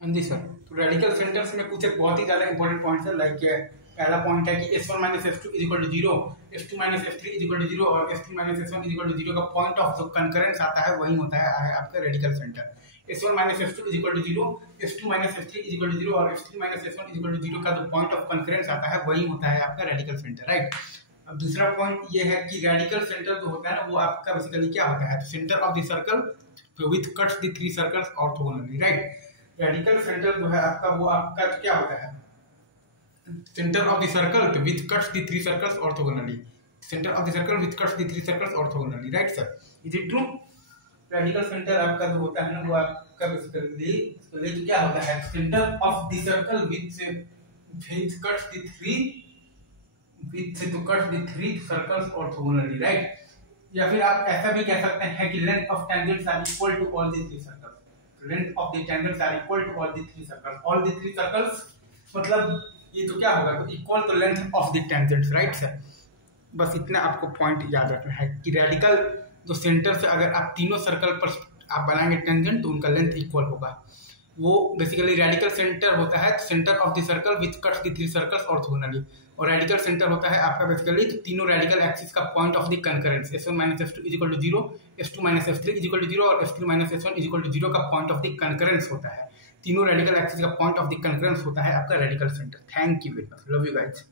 हाँ जी सर। तो रेडिकल सेंटर्स में कुछ एक बहुत ही ज्यादा इंपॉर्टेंट पॉइंट्स है। लाइक पहला पॉइंट है कि S1 minus S2 is equal to 0, S2 minus S3 is equal to 0 और S3 minus S1 is equal to 0 का पॉइंट ऑफ जो कंकरेंस आता है वही होता है आपका radical centre. S1 minus S2 is equal to 0, S2 minus S3 is equal to 0 और S3 minus S1 is equal to 0 का जो पॉइंट ऑफ कंकरेंस आता है वही होता है आपका रेडिकल सेंटर, राइट। अब दूसरा पॉइंट ये है कि रेडिकल सेंटर जो होता है ना वो आपका बेसिकली क्या होता है, centre of the circle with cuts the three circles orthogonally, right. Radical centre जो है आपका वो आपका क्या होता है, centre of the circle with cuts the three circles orthogonally, centre of the circle with cuts the three circles orthogonally, right sir. Is it true? Radical centre आपका जो होता है ना वो आपका बेसिकली क्या होता है, centre of the circle with cuts the three circles orthogonally, right. या फिर आप ऐसा भी कह सकते हैं कि length of tangents are equal to all the three circles, length of the tangents are equal to all the three circles, all the three circles मतलब ये तो क्या होगा, तो equal to length of the tangents, right sir. बस इतना आपको point याद रखना है कि रेडिकल जो सेंटर से अगर आप तीनों सर्कल पर आप बनाएंगे टेंजेंट तो उनका लेंथ इक्वल होगा। वो बेसिकली रेडिकल सेंटर होता है centre of the circle with cuts the three circles orthogonally, और रेडिकल सेंटर होता है आपका बेसिकली तीनों रेडिकल एक्सिस का point of the concurrence, S1 minus S2 is equal to 0, S2 minus S3 is equal to 0 और S3 minus S1 is equal to 0 का point of the concurrence होता है। तीनों रेडिकल एक्सिस का point of the concurrence होता है आपका radical centre. Thank you very much, love you guys.